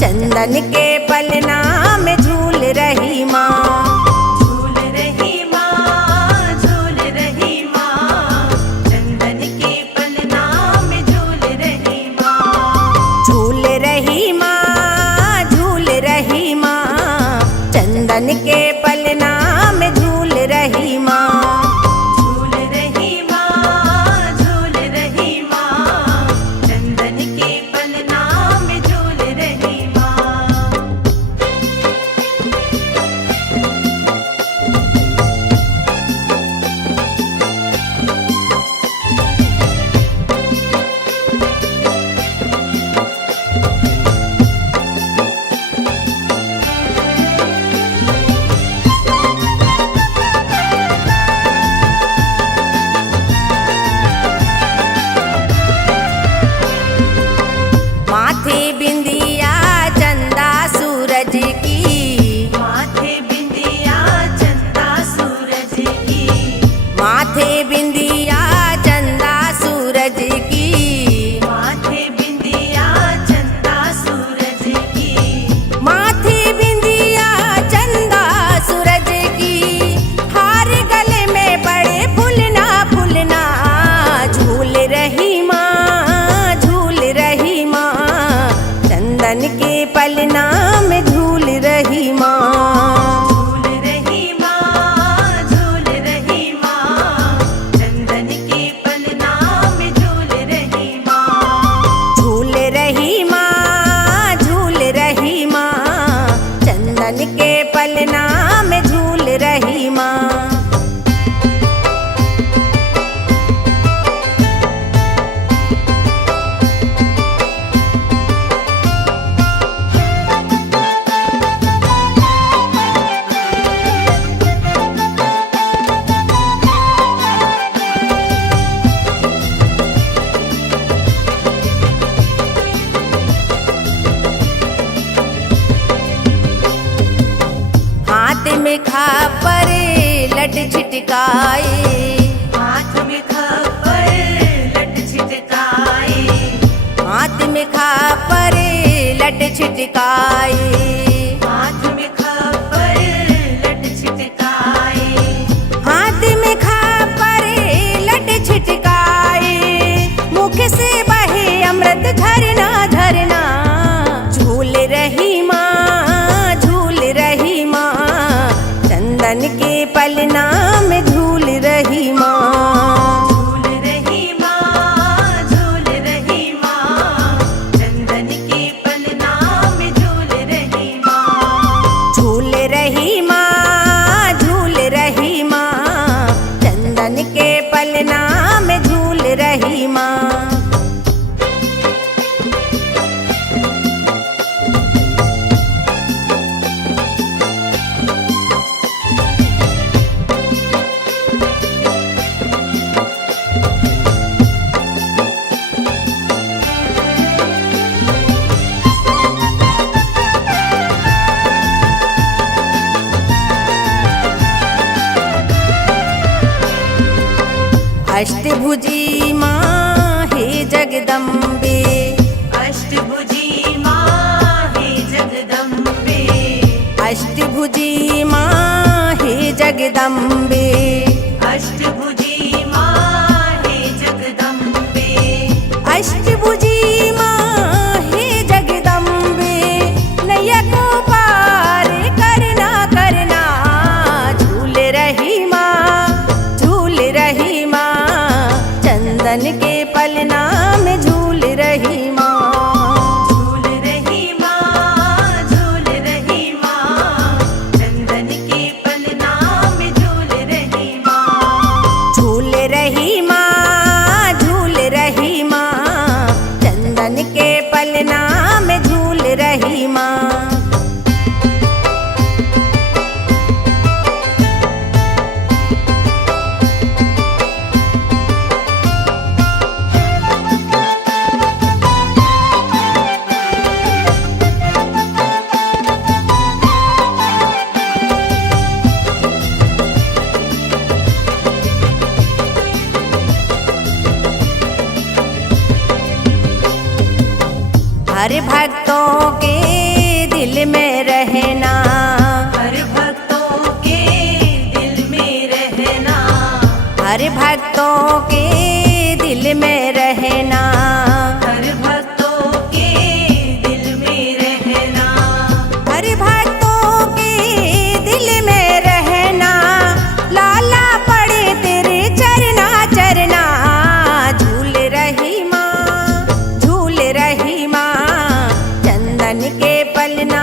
चंदन के पलना में झूल रही माँ, झूल रही माँ, झूल रही माँ, चंदन के पलना में झूल रही माँ। झूल रही माँ, झूल रही माँ, चंदन के पलना में झूल रही माँ। झूल रही माँ, झूल रही माँ, चंदन के पलना में झूल रही माँ। माथे बिंदिया चंदा सूरज की, माथे बिंदिया चंदा सूरज की, माथे बिंदिया चंदा सूरज की, माथे बिंदिया चंदा सूरज की, माथे बिंदिया चंदा सूरज की। हार गले में बड़े फुलना फुलना, झूल रही माँ, झूल रही माँ, चंदन के पलना में झूल रही माँ। झूल रही माँ, झूल रही माँ, चंदन के पलना में झूल रही माँ। झूल रही माँ, झूल रही माँ, चंदन के पलना में झूल रही माँ। हाथ में खापर लट छिटकाए, हाथ में खबर लट छिटकाए, हाथ में खापर लट छिटकाए, हाथ में खबर लट छिटकाए, हाथ में खापर लट छिटकाए। मुख से बहे अमृत झरना झरना, झूल रही माँ, झूल रही माँ, चंदन के पलना में झूल रही माँ। झूल रही माँ, झूल रही माँ, चंदन के पलना में झूल रही माँ। झूल रही माँ, झूल रही माँ, चंदन के पलना में झूल रही माँ। अष्टभुजी माँ हे जगदम्बे, अष्टभुजी माँ हे जगदम्बे, अष्टभुजी माँ हे जगदम्बे, अष्टभुजी माँ हे जगदम्बे, अष्टभुजी माँ हे जगदम्बे। नैया को पार करना करना, झूल रही माँ, झूल रही माँ, चंदन के पलना में झूल रही माँ। झूल रही माँ, झूल रही माँ, चंदन के पलना में झूल रही माँ। झूल रही माँ, झूल रही माँ, हर भक्तों के दिल में रहना, हर भक्तों के दिल में रहना, हर भक्तों के दिल में रहना, हर भक्तों के दिल में रहना, हर भक्तों के दिल में रहना। लाला पड़े तेरे चरना चरना, झूल रही माँ, झूल रही माँ, चंदन के पलना